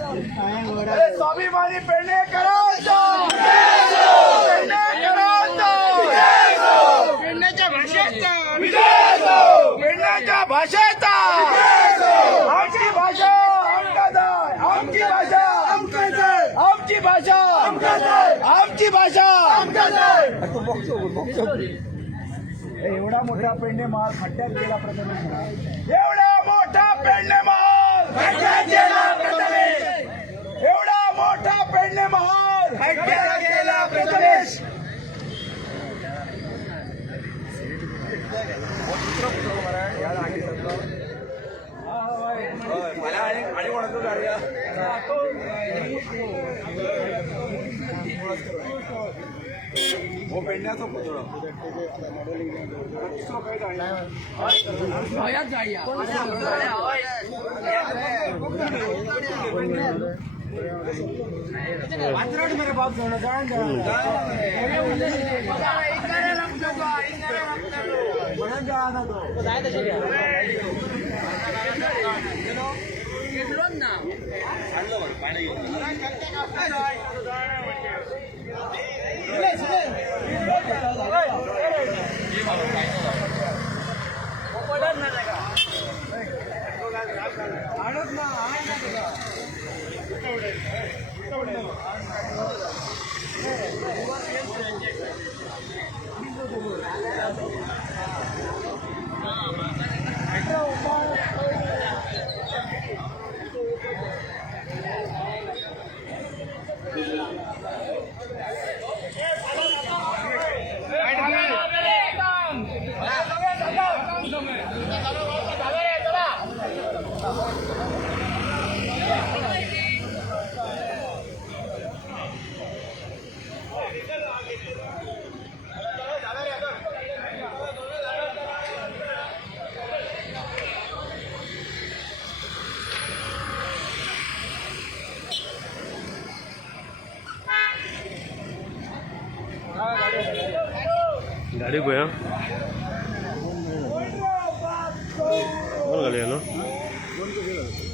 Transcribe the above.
स्वाभिमानी पेडणेकरांचा पेडण्याच्या भाषेचा पेडण्याच्या भाषेचा आमची भाषा आमची भाषा आमची भाषा आमची भाषा एवढा मोठा पेंडे माल खड्ड्यात गेला प्रथमेश एवढा मोठा पेंडे माल खड्ड्यात गेला प्रथमेश एवढा मोठा पेंडे माल खड्ड्यात गेला प्रथमेश मला आणि कोणाचं गाड्या वो पेडण्याचा पुतळा मेरे बाप गाड़ी गया कौन गाड़ी है ना